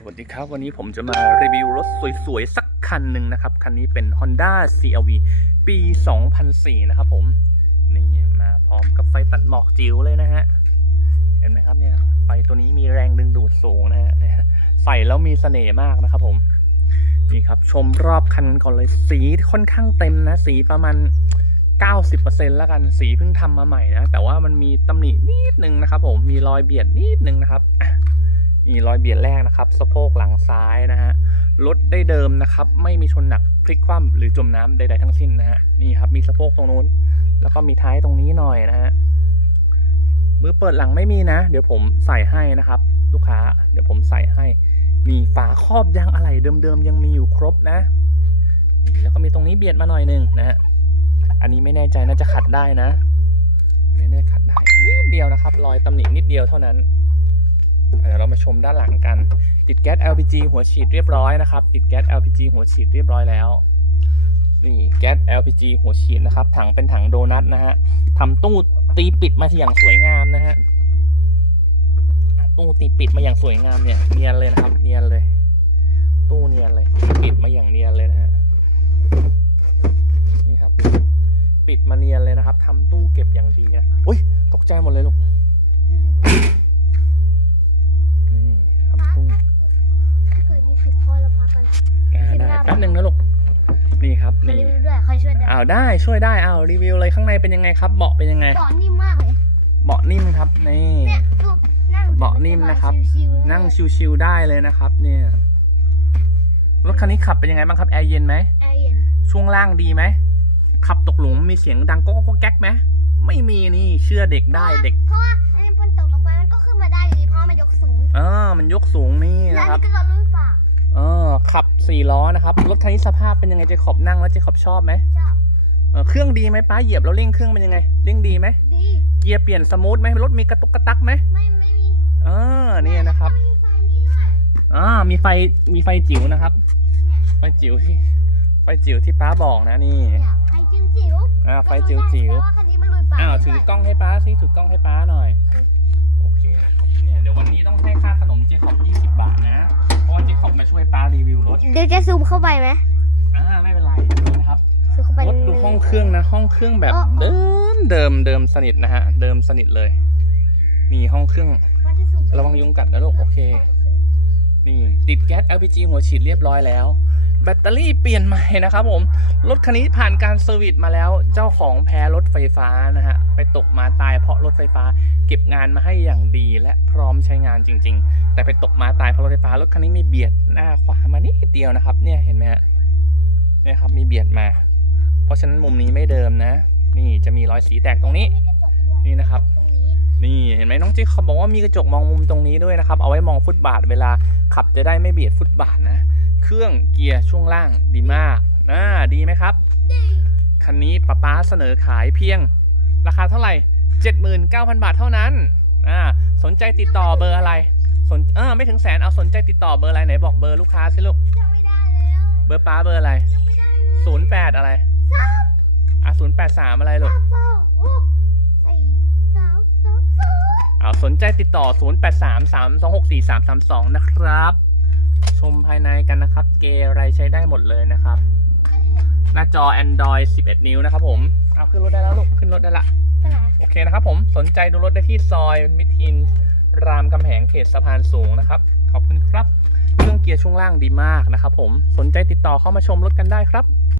สวัสดีครับ วันนี้ผมจะมารีวิวรถสวยๆ สักคันหนึ่งนะครับ คันนี้เป็น Honda CRV ปี 2004 นะครับผมนี่มาพร้อมกับไฟตัดหมอกจิ๋วเลยนะฮะ เห็นไหมครับเนี่ย ไฟตัวนี้มีแรงดึงดูดสูงนะฮะใส่แล้วมีเสน่ห์มากนะครับผม นี่ครับชมรอบคันก่อนเลยสีค่อนข้างเต็มนะ สีประมาณ 90%แล้วกันสีเพิ่งทำมาใหม่นะ แต่ว่ามันมีตำหนินิดนึงนะครับผมมีรอยเบียดนิดนึงนะครับ นี่รอยเบียดแรกนะครับสะโพกหลังซ้ายนะฮะรถได้เดิมนะครับ ไม่มีชนหนักพลิกคว่ำหรือจมน้ำใดๆทั้งสิ้นนะฮะนี่ครับมีสะโพกตรงนู้น แล้วก็มีท้ายตรงนี้หน่อยนะฮะมือเปิดหลังไม่มีนะ เดี๋ยวผมใส่ให้นะครับ ลูกค้า เดี๋ยวผมใส่ให้ มีฝาครอบยางอะไหล่เดิมๆยังมีอยู่ครบนะนี่แล้วก็มีตรงนี้เบียดมาหน่อยหนึงนะฮะอันนี้ไม่แน่ใจน่าจะขัดได้นะไม่แน่ขัดได้นิดเดียวนะครับ รอยตำหนินิดเดียวเท่านั้น เดี๋ยวเรามาชมด้านหลังกัน ติดแก๊ส LPG หัวฉีดเรียบร้อยนะครับ ติดแก๊ส LPG หัวฉีดเรียบร้อยแล้วนี่แก๊ส LPG หัวฉีดนะครับ ถังเป็นถังโดนัทนะฮะทำตู้ตีปิดมาอย่างสวยงามนะฮะตู้ตีปิดมาอย่างสวยงามเนี่ยเนียนเลยนะครับ เนียนเลย ตู้เนียนเลยปิดมาอย่างเนียนเลยนะฮะนี่ครับ ปิดมาเนียนเลยนะครับทำตู้เก็บอย่างดีนะอุ้ยตกใจหมดเลยลูก ป๊บหนึ่งนะลูกนี่ครับมานี่รีวิวด้วยใครช่วยได้อ้าวได้ช่วยได้อ้าวรีวิวเลยข้างในเป็นยังไงครับเบาะเป็นยังไงเบาะนิ่มมากเลยเบาะนิ่มครับนี่เนี่ยดูนั่งเบาะนิ่มนะครับชิวๆนั่งชิวๆได้เลยนะครับ เนี่ยรถคันนี้ขับเป็นยังไงบ้างครับแอร์เย็นไหมแอร์เย็นช่วงล่างดีไหมขับตกหลุมมีเสียงดังก็ก็แก๊กไหมไม่มีนี่เชื่อเด็กได้เด็กเพราะว่าอันนี้มันตกลงไปมันก็ขึ้นมาได้อยู่ดีเพราะมันยกสูงเออมันยกสูงนี่แล้วนะคอัรันบนี้ก็รถรุ่นป่าเออขับสี่ล้อนะครับ รถคันนี้สภาพเป็นยังไงเจคอบนั่งแล้วเจคอบชอบไหมชอบเออเครื่องดีไหมป้าเหยียบแล้วเร่งเครื่องเป็นยังไงเร่งดีไหมดีเกียร์เปลี่ยนสมูทไหมรถมีกระตุกกระตักไหมไม่ไม่มีเออนี่นะครับแล้วก็มีไฟนี่ด้วยอ่ามีไฟมีไฟจิ๋วนะครับเนี่ยไฟจิ๋วที่ไฟจิ๋วที่ป้าบอกนะนี่เนี่ยไฟจิ๋วจิ๋วอ่าไฟจิ๋วจิ๋วเพราะว่าคันนี้มันลุยป่าอ้าวได้ถือด้วยกล้องให้ป้าสิถือกล้องให้ป้าหน่อย เข้าไปไหมอ่าไม่เป็นไรนี่นะครับซูมเข้าไปรถดูห้องเครื่องนะ ห้องเครื่องแบบอ๋อเดิมเดิมเดิมสนิทนะฮะ เดิมสนิทเลย นี่ห้องเครื่องว่าจะซูมระวังยุงกัดนะลูกโอเค นี่ติดแก๊ส LPG หัวฉีดเรียบร้อยแล้ว แบตเตอรี่เปลี่ยนใหม่นะครับผม รถคันนี้ผ่านการเซอร์วิสมาแล้ว เจ้าของแพ้รถไฟฟ้านะฮะ ไปตกมาตายเพราะรถไฟฟ้า เก็บงานมาให้อย่างดีและพร้อมใช้งานจริง ๆ แต่ไปตกมาตายเพราะรถไฟฟ้ารถคันนี้มีเบียดหน้าขวามานิดเดียวนะครับ เนี่ยเห็นไหมฮะเนี่ยครับมีเบียดมา เพราะฉะนั้นมุมนี้ไม่เดิมนะ นี่จะมีรอยสีแตกตรงนี้ นี่นะครับนี้นี่เห็นไหมน้องจิ๊กเขาบอกว่ามีกระจกมองมุมตรงนี้ด้วยนะครับ เอาไว้มองฟุตบาทเวลาขับจะได้ไม่เบียดฟุตบาทนะ เครื่องเกียร์ช่วงล่างดีมากนะดีไหมครับดีคันนี้ป้าป๊าเสนอขายเพียง ราคาเท่าไหร่ 79,000 บาทเท่านั้นอ่าสนใจติดต่อเบอร์อะไร สนเออไม่ถึงแสนเอาสนใจติดต่อเบอร์อะไรไหนบอกเบอร์ลูกค้าสิลูกจำไม่ได้แล้วเบอร์ป้าเบอร์อะไรจำไม่ได้แล้ว08 อะไรสามอะ083 อะไรลูกสามสองหกสี่สามสองสองเอาสนใจติดต่อ 0833264332 นะครับ ชมภายในกันนะครับ เกย์อะไรใช้ได้หมดเลยนะครับ หน้าจอ Android 11 นิ้วนะครับผม เอาขึ้นรถได้แล้วลูก ขึ้นรถได้ละไปไหนโอเคนะครับผม สนใจดูรถได้ที่ซอยมิตรทิน รามคำแหงเขตสะพานสูงนะครับ ขอบคุณครับ เครื่องเกียร์ช่วงล่างดีมากนะครับผม สนใจติดต่อเข้ามาชมรถกันได้ครับ